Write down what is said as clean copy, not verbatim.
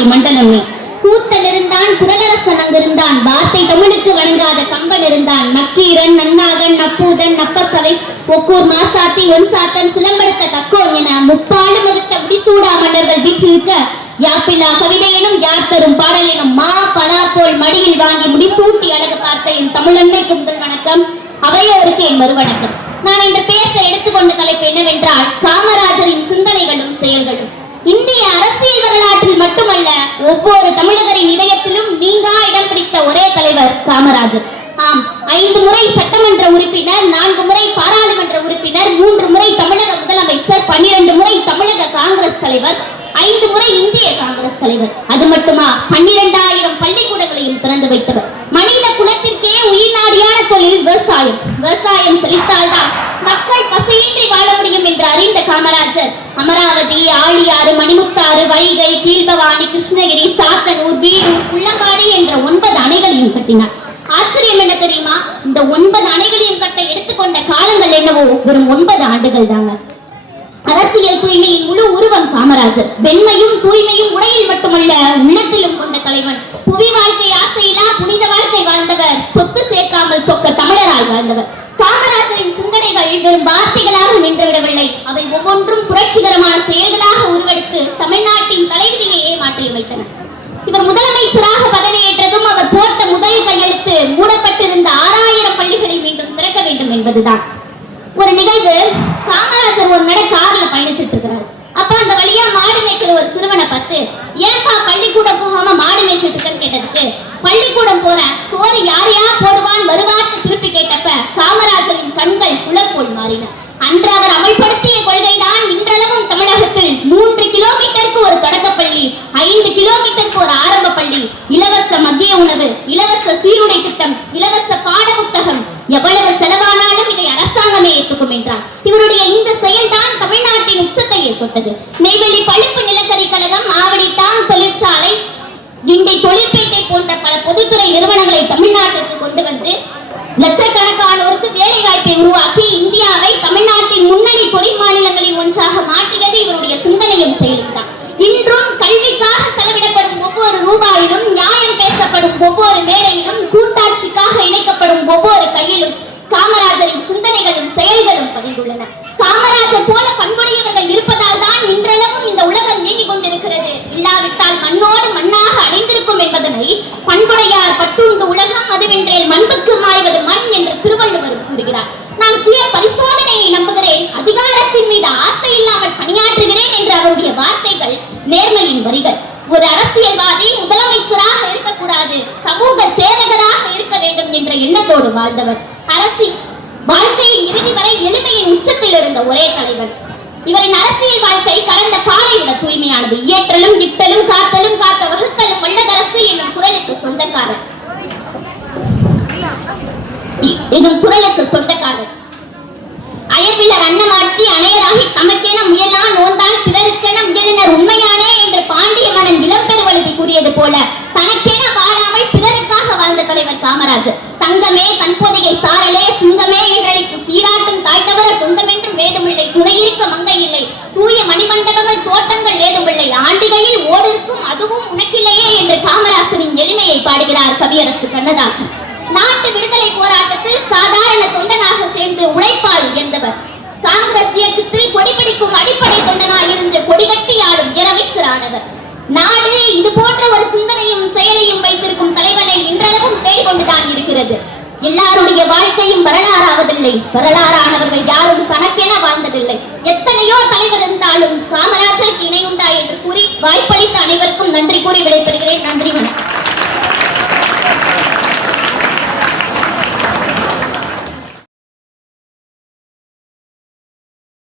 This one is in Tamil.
பாண்டி மண்டலம் நீ. கூத்தன் இருந்தான், குரலரசன் அங்கிருந்தான், வார்த்தை தமிழுக்கு வணங்காத கம்பன் இருந்தான், நக்கீரன், நன்னாகன், நப்பூதன், நப்பசவை, ஒக்கூர் மாசாத்தி, ஒன்சாத்தன், சிலம்படுத்த தக்கோன் என முப்பாடு மறுத்த முடிசூடா மன்னர்கள் வீற்றிருக்க யாப்பில்லா கவிதையெனும் யார் தரும் பாடலெனும் மா பலா போல் மடியில் வாங்கி முடிசூட்டி அழகு பார்த்த என் தமிழன்மைக்கு முதல் வணக்கம், அவையோருக்கு என் மறுவணக்கம். நான் இன்று பேச எடுத்துக்கொண்ட தலைப்பு என்னவென்றால் காமராஜரின் சிந்தனைகளும் செயல்களும். இந்திய அரசியல் வரலாற்றில் மட்டுமல்ல, ஒவ்வொரு தமிழகரின் இதயத்திலும் நீங்கா இடம் பிடித்த ஒரே தலைவர் காமராஜர். ஆம், 5 முறை சட்டமன்ற உறுப்பினர், 4 முறை பாராளுமன்ற உறுப்பினர், 3 முறை தமிழக முதலமைச்சர், 12 முறை தமிழக காங்கிரஸ் தலைவர், 5 முறை இந்திய காங்கிரஸ் தலைவர். அது மட்டுமா, 12,000 பள்ளிக்கூடங்களையும் திறந்து வைத்தவர். மனித குலத்திற்கே உயிர்நாடியான தொழில் விவசாயம். விவசாயம் செழித்தால்தான் மக்கள் பசியின்றி வாழ முடியும் என்று அறிந்த காமராஜர் அமராவதி, ஆழியாறு, மணிமுத்தாறு, வைகை, கீழ்பவானி, கிருஷ்ணகிரி, சாத்தனூர், வீடூர், புள்ளம்பாடி என்ற 9 அணைகளையும் கட்டினார். ஆச்சரியம் என்ன தெரியுமா? இந்த 9 அணைகளையும் கட்ட எடுத்துக்கொண்ட காலங்கள் என்னவோ வெறும் 9 ஆண்டுகள் தாங்க. அரசியல் தூய்மையின் முழு உருவம் காமராஜர். வெண்மையும் தூய்மையும் உடையில் மட்டுமல்ல, உள்ளத்திலும் கொண்ட தலைவன். புவி வாழ்க்கை ஆசையிலா புனித வாழ்க்கை வாழ்ந்தவர். சொத்து சேர்க்காமல் சொக்க தமிழராய் வாழ்ந்தவர். காமராஜரின் சிந்தனைகள் வெறும் வார்த்தைகளாக நின்றுவிடவில்லை. அவை ஒவ்வொன்றும் புரட்சிகரமான செயல்களாக உருவெடுத்து தமிழ்நாட்டின் தலைவிதியையே மாற்றியமைத்தன. இவர் முதலமைச்சராக பதவியேற்றதும் அவர் போட்ட முதல் கையெழுத்து மூடப்பட்டிருந்த 6000 பள்ளிகளை மீண்டும் திறக்க வேண்டும் என்பதுதான். ஒரு நிகழ்வு, காமராஜர் ஒரு நட கார்ல பயணிச்சிட்டு இருக்கிறார். அப்ப அந்த வழியா மாடு மேய்க்கிற ஒரு சிறுவனை பார்த்து, ஏன்பா பள்ளிக்கூடம் போகாம மாடு மேய்ச்சிட்டு இருக்கன்னு கேட்டதுக்கு, பள்ளிக்கூடம் போறேன், சோறு யாரையா போடுவான் வருவார்னு திருப்பி கேட்டப்ப காமராஜரின் கண்கள் குளம் போல் மாறின. அன்று அவர் அமல்படுத்திய கொள்கைதான் இன்றளவும் தமிழகத்தில் 3 கிலோமீட்டருக்கு ஒரு தொடக்கப்பள்ளி, 5 கிலோமீட்டருக்கு ஒரு ஆரம்ப பள்ளி, இலவச மதிய உணவு, இலவச சீருடை திட்டம், இலவச பாட புத்தகம், எவ்வளவு செலவானாலும் இதை அரசாங்கமே ஏற்றுக்கும் என்றார். இவருடைய இந்த செயல்தான் தமிழ்நாட்டின் உச்சத்தை தொட்டது. நெய்வேலி பழுப்பு நிலக்கரி கழகம், ஆவடி டாங் தொழிற்சாலை, கிண்டி தொழிற்பேட்டை போன்ற பல பொதுத்துறை நிறுவனங்களை தமிழ்நாட்டிற்கு கொண்டு வந்து லட்சக்கணக்கானோருக்கு வேலை வாய்ப்பை உருவாக்கி இந்தியாவை தமிழ்நாட்டின் முன்னணி கொடி மாநிலங்களில் ஒன்றாக மாற்றியது இவருடைய சிந்தனையும் செயல்தான். இன்றும் கல்விக்காக செலவிடப்படும் ஒவ்வொரு ரூபாயிலும், நியாயம் பேசப்படும் ஒவ்வொரு மேடையிலும், கூட்டாட்சிக்காக இணைக்கப்படும் ஒவ்வொரு கையிலும் காமராஜரின் சிந்தனைகளும் செயல்களும் பதிந்துள்ளன. காமராஜர் போல பண்புடையவர்கள் இருப்பதால் தான் இன்றளவும் இந்த உலகம் இயங்கிக் கொண்டிருக்கிறது. இல்லாவிட்டால் மண்ணோடு மண்ணாக அடைந்திருக்கும் என்பதனை பண்புடையார் பட்டுண்டு உலகம் அதுவென்றேல் மண்புக்கு மாய்வது மண் என்று திருவள்ளுவர் கூறுகிறார். நான் சுய பரிசோதனையை நம்புகிறேன், அதிகாரத்தின் மீது ஆசை இல்லாமல் பணியாற்றுகிறேன் என்ற அவருடைய வார்த்தைகள் நேர்மையின் வரிகள். ஒரு அரசியல்வாதி முதலமைச்சராக இருக்கக்கூடாது, சமூக சேவகராக இருக்க வேண்டும் என்ற எண்ணத்தோடு வாழ்ந்தவர். அரசியல் வாழ்க்கையின் இறுதி வரை எளிமையின் உச்சத்தில் இருந்த ஒரே தலைவர். இவரின் அரசியல் வாழ்க்கை கடந்த பாலை விட தூய்மையானது. இயற்றலும் இட்டலும் காத்தலும் காத்த வகுத்தலும் வல்லதரசு என்னும் குரலுக்கு சொந்தக்காரர். அயர்விலர் அன்னமாட்சி அணையராகி தமக்கென முயலா நோந்தான் பிறருக்கென முயலினர் உண்மையானே என்று பாண்டிய மன்னன் இளம்பெருவழுதி கூறியது போல தனக்கென வாழாமல் பிறருக்காக வாழ்ந்த தலைவர் காமராஜர். தங்கமே தன்பொதிகை சாரலே சிங்கமே என்றழைக்கு சீராட்டும் தாய் தவற சொந்தமென்றும் வேதமில்லை, துணையிருக்க மங்கை இல்லை, தூய மணிமண்டபங்கள் தோட்டங்கள் ஏதுமில்லை, ஆண்டிகையில் ஓடிருக்கும் அதுவும் உனக்கில்லையே என்று காமராஜரின் எளிமையை பாடுகிறார் கவியரசு கண்ணதாசன். நாட்டு விடுதலை போராட்டத்தில் சாதாரண தொண்டனாக சேர்ந்து உழைப்பால் உயர்ந்தவர். காங்கிரஸ் இயக்கத்தில் கொடிபிடிக்கும் அடிப்படை தொண்டனாய் இருந்து கொடிகட்டி ஆடும் முதலமைச்சரானவர். நாடு இது போன்ற ஒரு சிந்தனையும் செயலையும் வைத்திருக்கும் தலைவனை இன்றளவும் தேடிக்கொண்டுதான் இருக்கிறது. எல்லாருடைய வாழ்க்கையும் வரலாறாவதில்லை. வரலாறானவர்கள் யாரும் தனக்கென வாழ்ந்ததில்லை. எத்தனையோ தலைவர் இருந்தாலும் காமராஜருக்கு இணை உண்டா என்று கூறி வாய்ப்பளித்த அனைவருக்கும் நன்றி கூறி விடைபெறுகிறேன். நன்றி.